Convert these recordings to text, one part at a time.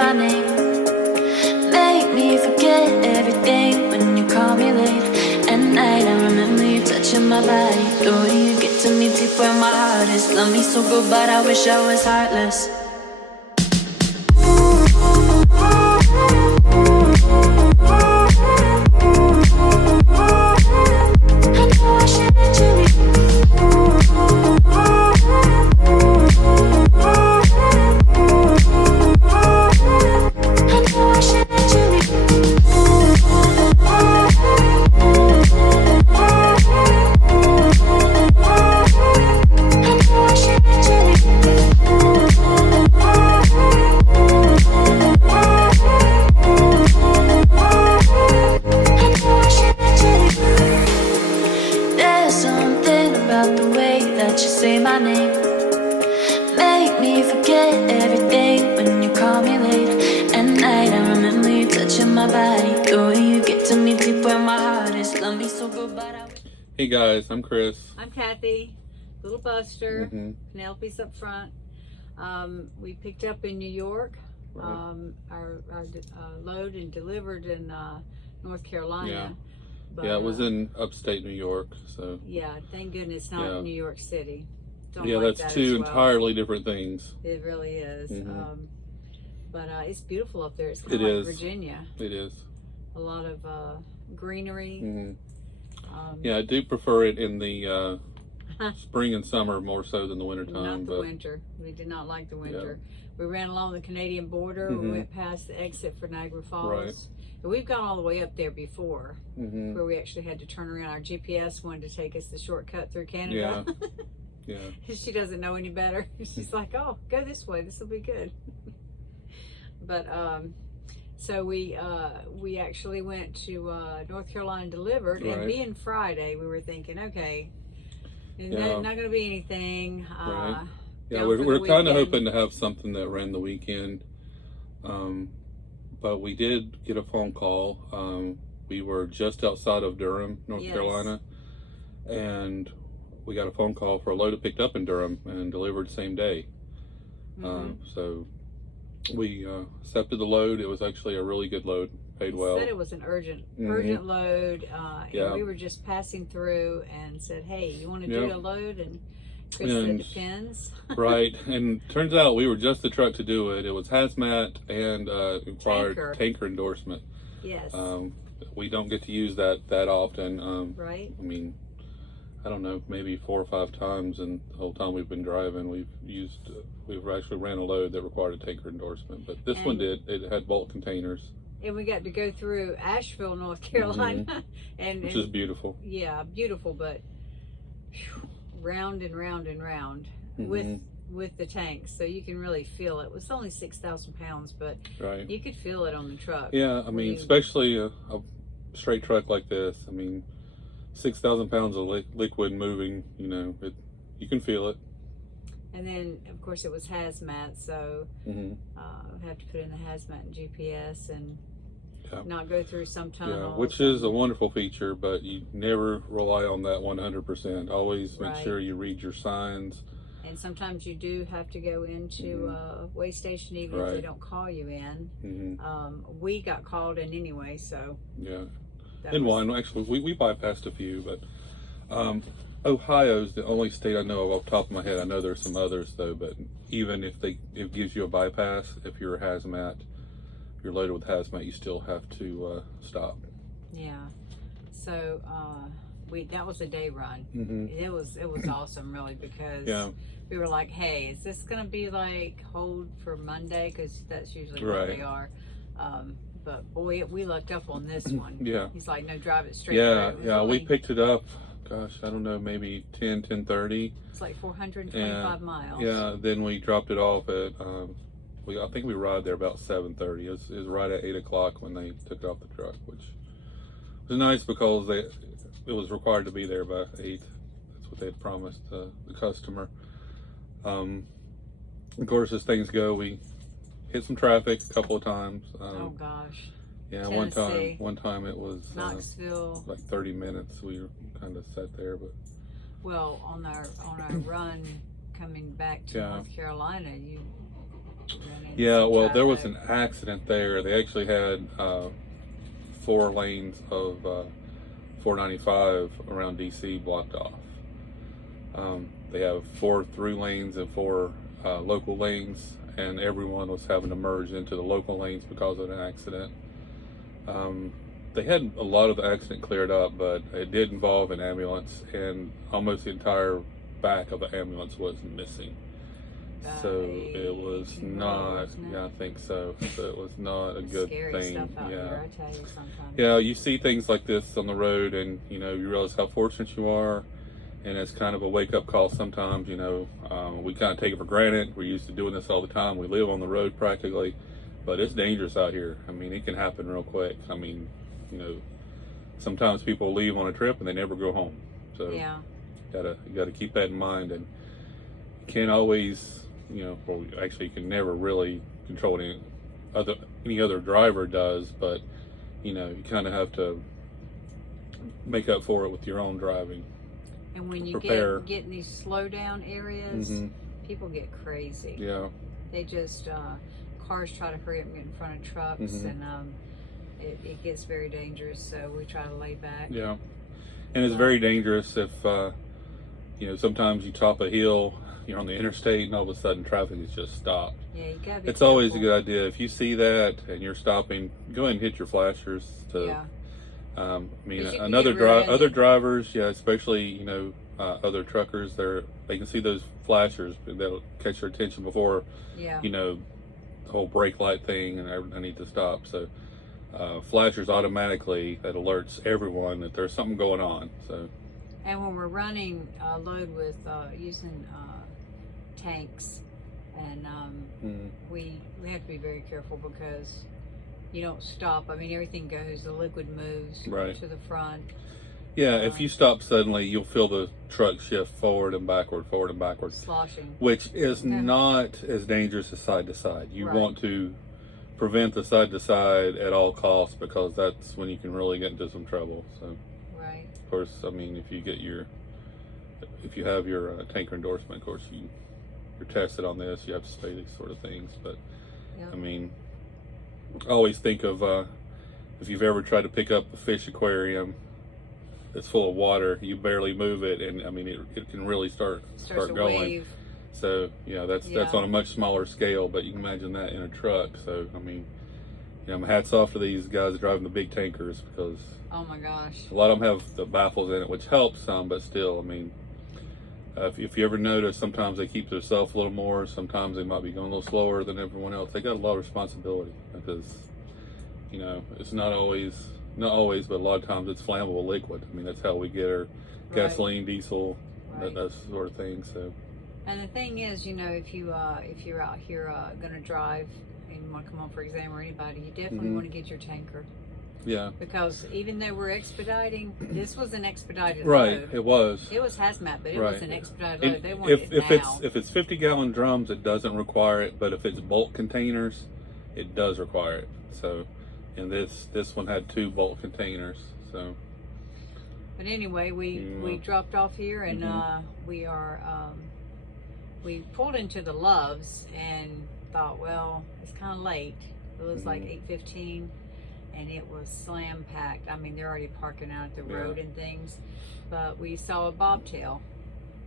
my name. Make me forget everything when you call me late at night. I remember you touching my body, the way you get to me deep where my heart is. Love me so good, but I wish I was heartless. Hey guys, I'm Chris. I'm Kathy, Little Buster. Penelope's up front. We picked up in New York, our load and delivered in North Carolina. Yeah, but, it was in Upstate New York. So yeah, thank goodness not in New York City. Don't yeah, like that's that two as well. entirely different things. It really is. But it's beautiful up there. It's kind It of is. like Virginia. It is. A lot of greenery. Yeah, I do prefer it in the spring and summer more so than the winter time. Not the winter. We did not like the winter. Yeah. We ran along the Canadian border. We went past the exit for Niagara Falls. Right. And we've gone all the way up there before, where we actually had to turn around. Our GPS wanted to take us the shortcut through Canada. Yeah. She doesn't know any better. She's like, oh, go this way. This will be good. But so we actually went to North Carolina and delivered, and being Friday, we were thinking, okay, not going to be anything. Yeah, we're kind of hoping to have something that ran the weekend, but we did get a phone call. We were just outside of Durham, North Carolina, and we got a phone call for a load it picked up in Durham and delivered same day. So we accepted the load. It was actually a really good load. Paid well. Said it was an urgent load. And we were just passing through and said, "Hey, you want to do a load?" And Chris said, "Depends." Right, and turns out we were just the truck to do it. It was hazmat and required tanker endorsement. Yes. We don't get to use that often. Right. I mean, I don't know, maybe 4 or 5 times, and the whole time we've been driving, we've actually ran a load that required a tanker endorsement. But this one did. It had bulk containers. And we got to go through Asheville, North Carolina, which is beautiful. Yeah, beautiful, but round and round and round with the tanks, so you can really feel it. It was only 6,000 pounds, but you could feel it on the truck. Yeah, I mean, especially a straight truck like this. I mean, 6,000 pounds of liquid moving, you can feel it. And then, of course, it was hazmat, so I have to put in the hazmat and GPS and not go through some tunnels. Yeah, which is a wonderful feature, but you never rely on that 100%. Always make sure you read your signs. And sometimes you do have to go into a weigh station even if they don't call you in. We got called in anyway, so... Yeah. One, actually, we bypassed a few, but Ohio's the only state I know of off the top of my head. I know there's some others though, but even if it gives you a bypass, if you're a hazmat, you're loaded with hazmat, you still have to stop. Yeah. So that was a day run. It was awesome, really, because we were like, hey, is this gonna be like hold for Monday? Because that's usually what they are. But boy, we lucked up on this one. Yeah. He's like, no, drive it straight through. Yeah, we picked it up, gosh, I don't know, maybe 10:30. It's like 425 miles. Yeah, then we dropped it off at, I think we arrived there about 7:30. It was right at 8 o'clock when they took it off the truck, which was nice because it was required to be there by 8. That's what they had promised the customer. Of course, as things go, we hit some traffic a couple of times. Oh gosh. Yeah, Tennessee. one time it was Knoxville. like 30 minutes. We were kind of sat there, but well, on our run coming back to North Carolina, Yeah, well, there was an accident there. They actually had 4 lanes of 495 around DC blocked off. They have 4 through lanes and 4 local lanes, and everyone was having to merge into the local lanes because of an accident. They had a lot of the accident cleared up, but it did involve an ambulance, and almost the entire back of the ambulance was missing. So it was not, yeah, I think so. So it was not a good thing. Stuff out yeah. Here, I tell you sometimes. Yeah, you see things like this on the road, and you realize how fortunate you are, and it's kind of a wake-up call sometimes. We kind of take it for granted. We're used to doing this all the time. We live on the road practically, but it's dangerous out here. I mean, it can happen real quick. I mean, sometimes people leave on a trip and they never go home. So yeah, you gotta keep that in mind, and you can't always, well, actually, you can never really control any other driver does, but you kind of have to make up for it with your own driving. And when you get in these slow down areas, people get crazy. Yeah, they just cars try to hurry up and get in front of trucks, and it gets very dangerous. So we try to lay back. Yeah, and it's very dangerous if sometimes you top a hill. You're on the interstate, and all of a sudden traffic is just stopped. Yeah, you gotta be It's careful. always a good idea. If you see that and you're stopping, go ahead and hit your flashers. Other drivers, yeah, especially other truckers, they can see those flashers, and that'll catch their attention before the whole brake light thing, and I need to stop. So flashers automatically, that alerts everyone that there's something going on. So. And when we're running a load with using tanks, and we have to be very careful because you don't stop. I mean, everything goes. The liquid moves to the front. Yeah, if you stop suddenly, you'll feel the truck shift forward and backward, sloshing, which is not as dangerous as side to side. You want to prevent the side to side at all costs, because that's when you can really get into some trouble. So. Of course, I mean, if you have your tanker endorsement, of course, you're tested on this. You have to say these sort of things. But I mean, I always think of if you've ever tried to pick up a fish aquarium that's full of water, you barely move it, and I mean, it can really start going. Wave. So that's on a much smaller scale, but you can imagine that in a truck. So I mean, hats off to these guys driving the big tankers, because oh my gosh, a lot of them have the baffles in it, which helps some, but still, I mean, if you ever notice, sometimes they keep to themselves a little more. Sometimes they might be going a little slower than everyone else. They got a lot of responsibility, because it's not always, but a lot of times it's flammable liquid. I mean, that's how we get our gasoline, diesel, that sort of thing. So. And the thing is, if you're out here going to drive and you want to come on for exam, or anybody, you definitely want to get your tanker. Yeah. Because even though we're expediting, this was an expedited load. Right, it was. It was hazmat, but it was an expedited load. They want if it now. If it's 50-gallon drums, it doesn't require it, but if it's bulk containers, it does require it. So, and this one had 2 bulk containers. So. But anyway, we dropped off here, and we pulled into the Loves and thought, well, it's kind of late. It was like 8:15. And it was slam packed. I mean, they're already parking out at the road and things. But we saw a bobtail,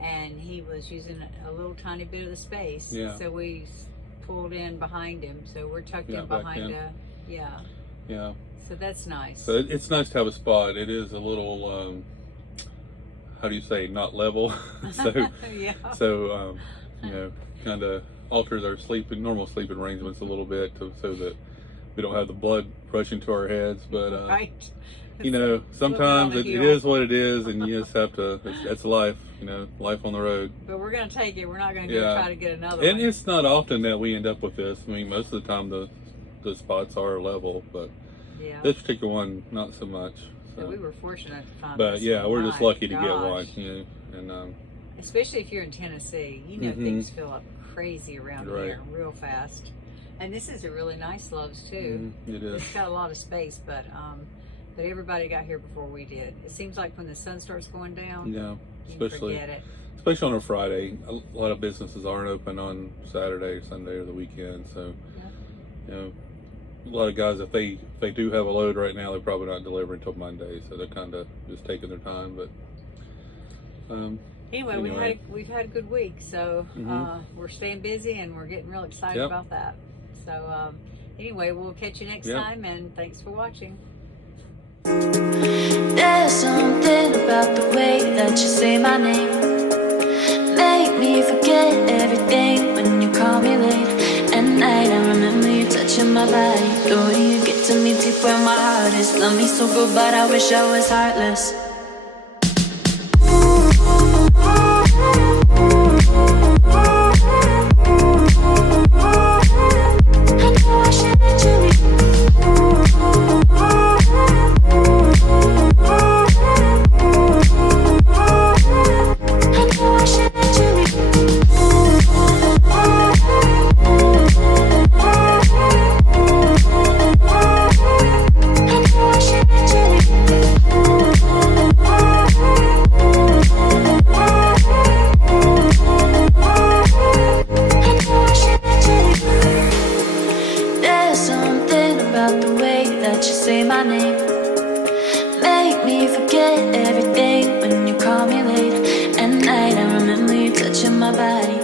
and he was using a little tiny bit of the space. Yeah. So we pulled in behind him. So we're tucked in behind Yeah. So that's nice. So it's nice to have a spot. It is a little, how do you say, not level. So, kind of alters our normal sleep arrangements a little bit, so that we don't have the blood rushing to our heads. But sometimes it is what it is, and you just have to. That's life, life on the road. But we're gonna take it. We're not gonna try to get another one. And one. it's not often that we end up with this. I mean, most of the time the spots are level, but this particular one, not so much. So we were fortunate to find. But this we're just lucky to get one. And especially if you're in Tennessee, things fill up crazy around here real fast. And this is a really nice Loves too. It is. It's got a lot of space, but everybody got here before we did. It seems like when the sun starts going down, especially you forget it. especially on a Friday. A lot of businesses aren't open on Saturday or Sunday or the weekend, so you know, a lot of guys, if they do have a load right now, they're probably not delivering until Monday, so they're kind of just taking their time. But anyway, we've had a good week, so we're staying busy and we're getting real excited about that. So anyway, we'll catch you next time, and thanks for watching. There's something about the way that you say my name, make me forget everything when you call me late at night. I remember you touching my body, the way you get to me deep where my heart is. Love me so good, but I wish I was heartless. Say my name, make me forget everything when you call me late at night. I remember you touching my body,